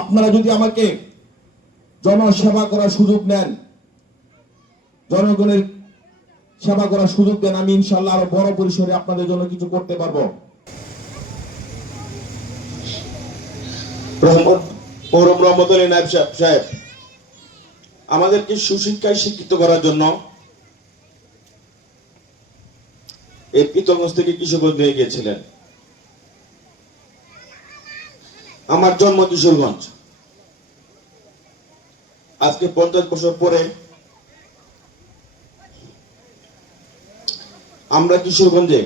আপনারা যদি আমাকে জনসেবা করার সুযোগ নেন, জনগণের সেবা করার সুযোগ দেন, আমি ইনশাআল্লাহ আরো বড় পরিসরে আপনাদের জন্য কিছু করতে পারবো। রহমত আলী নায়েব সাহেব আমাদেরকে সুশিক্ষায় শিক্ষিত করার জন্য এই পিতলগঞ্জ থেকে কিশোরগঞ্জ নিয়ে গিয়েছিলেন। আমার জন্ম কিশোরগঞ্জ। আজকে 50 বছর পরে আমরা কিশোরগঞ্জে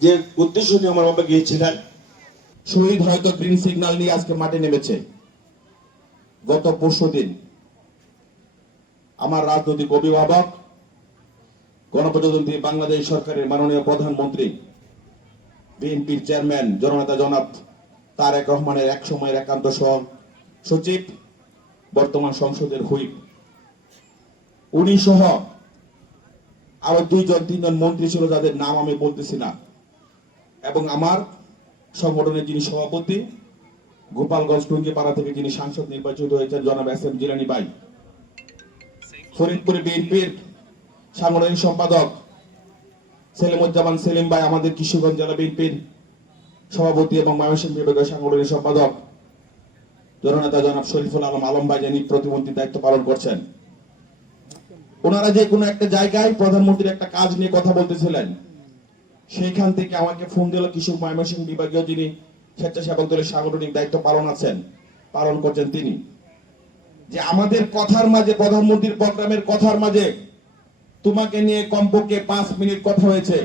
যে উদ্দেশ্য নিয়ে আমার বাবা গিয়েছিলেন, শহীদ হয়তো গ্রিন সিগন্যাল নিয়ে আজকে মাঠে নেমেছে। গত পরশুদিন আমার রাজনৈতিক অভিভাবক, গণপ্রজাতন্ত্রী বাংলাদেশ সরকারের মাননীয় প্রধানমন্ত্রী, বিএনপির চেয়ারম্যান জননেতা জনাব তারেক রহমানের এক সময়ের একান্ত সচিব, বর্তমান সংসদের হুইপ, উনি সহ আরো 2-3জন মন্ত্রী ছিল যাদের নাম আমি বলতেছি না, এবং আমার সংগঠনের যিনি সভাপতি, গোপালগঞ্জ টুঙ্গিপাড়া থেকে যিনি সাংসদ নির্বাচিত হয়েছেন জনাব এস.এম. জিলানী ভাই, ফরিদপুরে বিএনপির সাংগঠনিক সম্পাদক সেলিমুজ্জামান সেলিম ভাই, আমাদের কিশোরগঞ্জ জেলা বিএনপির সভাপতি এবং ময়মনসিংহ বিভাগীয় সাংগঠনিক সম্পাদক জননেতা জনাব শরীফুল আলম আলম ভাই, যিনি প্রতিমন্ত্রীর দায়িত্ব পালন করছেন। ওনারা যে কোনো একটা জায়গায় প্রধানমন্ত্রীর একটা কাজ নিয়ে কথা বলতেছিলেন, সেইখান থেকে আমাকে ফোন দিল কিশোর ময়মনসিংহ বিভাগীয় যিনি স্বেচ্ছাসেবক দলের সাংগঠনিক দায়িত্ব পালন করছেন তিনি, যে আমাদের কথার মাঝে, প্রধানমন্ত্রীর প্রোগ্রামের কথার মাঝে তোমাকে নিয়ে কমপক্ষে 5 মিনিট কথা হয়েছে।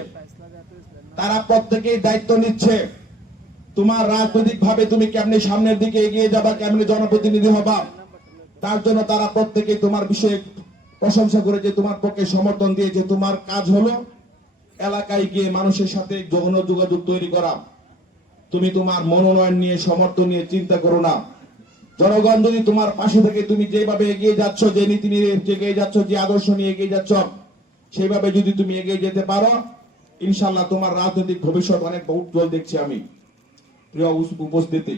তারা প্রত্যেকেই দায়িত্ব নিচ্ছে তোমার রাজনৈতিক ভাবে তুমি কেমনে সামনের দিকে এগিয়ে যাবা, কেমনে জনপ্রতিনিধি হবা, তার জন্য তারা প্রত্যেকেই তোমার বিষয়ে প্রশংসা করে, যে তোমার পক্ষে সমর্থন দিয়ে, যে তোমার কাজ হলো এলাকায় গিয়ে মানুষের সাথে যৌন যোগাযোগ তৈরি করা। তুমি তোমার মনোনয়ন নিয়ে, সমর্থন নিয়ে চিন্তা করো না। জনগণ যদি তোমার পাশে থেকে, তুমি যেভাবে এগিয়ে যাচ্ছ, যে নীতি নিয়ে এগিয়ে যাচ্ছ, যে আদর্শ নিয়ে এগিয়ে যাচ্ছ, সেইভাবে যদি তুমি এগিয়ে যেতে পারো, ইনশাআল্লাহ তোমার রাজনৈতিক ভবিষ্যৎ অনেক উজ্জ্বল দেখছি আমি। প্রিয় উপস্থিতি,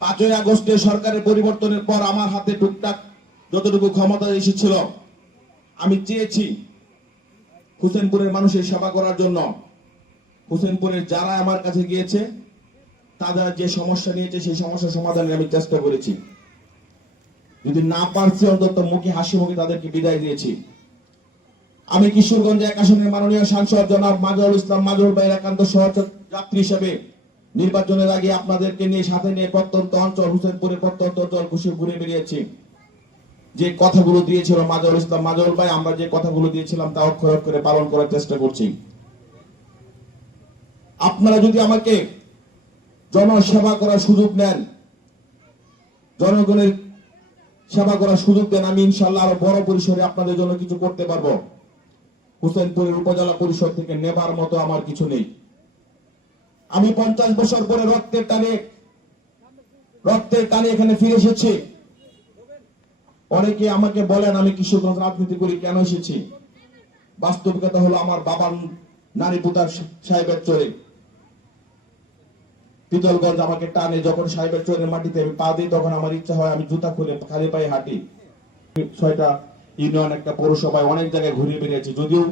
5ই আগস্টে সরকারের পরিবর্তনের পর আমার হাতে টুকটাক যতটুকু ক্ষমতা এসেছিল, আমি চেয়েছি হোসেনপুরের মানুষের সেবা করার জন্য। হোসেনপুরের যারা আমার কাছে গিয়েছে, তারা যে সমস্যা নিয়েছে, সেই সমস্যা সমাধানের আমি চেষ্টা করেছি। যদি না পারছি, অন্তত মুখে হাসি মুখে তাদেরকে বিদায় দিয়েছি। আমি কিশোরগঞ্জ 1 আসনের মাননীয় সাংসদ জনাব মাজহারুল ইসলাম মাজহার ভাইয়ের একান্ত সহযাত্রী হিসেবে নির্বাচনের আগে আপনাদেরকে নিয়ে, সাথে নিয়ে প্রত্যন্ত অঞ্চল, হোসেনপুরের প্রত্যন্ত অঞ্চল ঘুরে বেরিয়েছি। যে কথাগুলো দিয়েছিল মাজহারুল ইসলাম মাজহার ভাই, আমরা যে কথাগুলো দিয়েছিলাম তা অক্ষরে অক্ষরে পালন করার চেষ্টা করছি। আপনারা যদি আমাকে জনসেবা করার সুযোগ নেন, জনগণের সেবা করার সুযোগ দেন, আমি ইনশাআল্লাহ আরো বড় পরিসরে আপনাদের জন্য কিছু করতে পারবো। হোসেনপুরের উপজেলা পরিষদ থেকে নেবার মতো আমার কিছু নেই। আমি 50 বছর পরে রক্তের টানে এখানে ফিরে এসেছি। অনেকে আমাকে বলেন আমি কিশোরগঞ্জ রাজনীতি করি, কেন এসেছি? বাস্তবিকতা হলো, আমার বাবার নারী পুতার সাহেবের চরে পিতলগঞ্জ আমাকে টানে। যখন সাহেবের চরের মাটিতে আমি পা দিই, তখন আমার ইচ্ছা হয় আমি জুতা খুলে খালি পায়ে হাঁটি। 6টা ইউনিয়ন, একটা পৌরসভায়, অনেক জায়গায় ঘুরে বেরিয়েছি। যদিও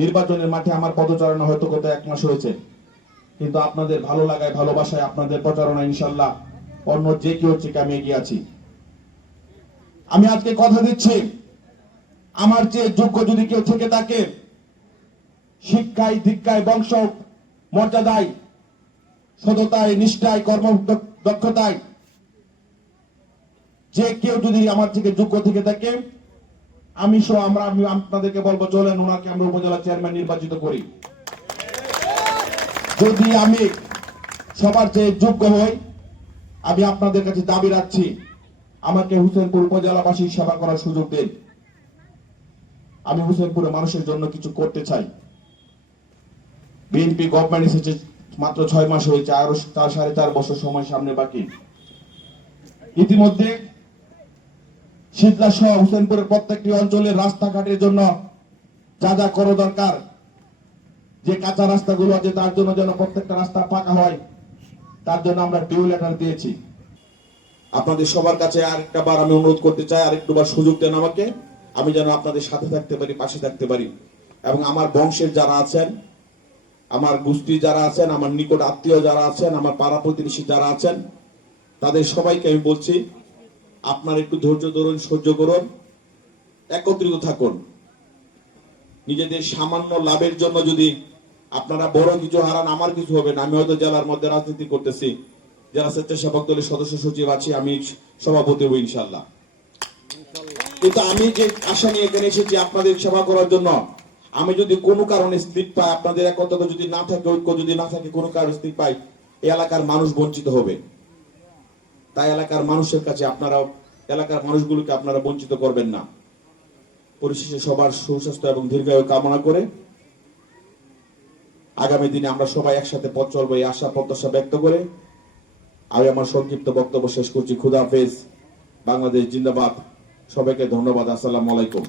নির্বাচনের মাঠে আমার পদচারণা হয়তো গত 1 মাস হয়েছে, কিন্তু আপনাদের ভালো লাগায়, ভালোবাসায়, আপনাদের প্রচারণা ইনশাআল্লাহ অন্য যে কি হচ্ছে আমি এগিয়ে আছি। আমি আজকে কথা দিচ্ছি, আমার চেয়ে যোগ্য যদি কেউ থেকে থাকে, শিক্ষায়, দীক্ষায়, বংশ মর্যাদায়, সততায়, নিষ্ঠায়, কর্মদক্ষতায় যে কেউ যদি আমার থেকে যোগ্য থেকে থাকে, আমি আপনাদেরকে বলবো, চলেন ওনাকে আমরা উপজেলা চেয়ারম্যান নির্বাচিত করি। যদি আমি সবার চেয়ে যোগ্য হই, আমি আপনাদের কাছে দাবি রাখছি, আমাকে হোসেনপুর উপজেলাবাসীর সেবা করার সুযোগ দিন। আমি হোসেনপুরের মানুষের জন্য কিছু করতে চাই। বিএনপি গভর্নমেন্ট এসেছে মাত্র 6 মাস হয়েছে, আরো 4.5 বছর সময় সামনে বাকি। ইতিমধ্যে শীতলা সহ হোসেনপুরের প্রত্যেকটি অঞ্চলের রাস্তাঘাটের জন্য যা যা করা দরকার, যে কাঁচা রাস্তাগুলো আছে তার জন্য যেন প্রত্যেকটা রাস্তা পাকা হয়, তার জন্য আমরা ডিউ লেটার দিয়েছি। আপনাদের সবার কাছে আরেকটা বার আমি অনুরোধ করতে চাই, আরেকটুবার সুযোগ দেন আমাকে, আমি যেন আপনাদের সাথে থাকতে পারি, পাশে থাকতে পারি। এবং আমার বংশের যারা আছেন, আমার গোষ্ঠী যারা আছেন, আমার নিকট আত্মীয় যারা আছেন, আমার পাড়া প্রতিবেশী যারা আছেন, তাদের সবাইকে আমি বলছি, আপনারা একটু ধৈর্য ধরুন, সহ্য করুন, একত্রিত থাকুন। নিজেদের সামান্য লাভের জন্য যদি আপনারা বড় কিছু হারান, আমার কিছু হবে না। আমি হয়তো জেলার মধ্যে রাজনীতি করতেছি, জেলা স্বেচ্ছাসেবক দলের সদস্য সচিব আছি, আমি সভাপতি হব ইনশাল্লাহ। কিন্তু আমি যে আশা নিয়ে এখানে এসেছি আপনাদের সেবা করার জন্য, আমি যদি কোনো কারণে স্লিপ পাই, আপনাদের একতা যদি না থাকে, ঐক্য যদি না থাকে, কোনো কারণে স্লিপ পাই, এই এলাকার মানুষ বঞ্চিত হবে। তাই এলাকার মানুষের কাছে আপনারা, এলাকার মানুষগুলোকে আপনারা বঞ্চিত করবেন না। পরিশেষে সবার সুস্বাস্থ্য এবং দীর্ঘায়ু কামনা করে আগামী দিনে আমরা সবাই একসাথে পথ চলবো, এই আশা প্রত্যাশা ব্যক্ত করে আমি আমার সংক্ষিপ্ত বক্তব্য শেষ করছি। খুদা হাফেজ, বাংলাদেশ জিন্দাবাদ। সবাইকে ধন্যবাদ। আসসালামু আলাইকুম।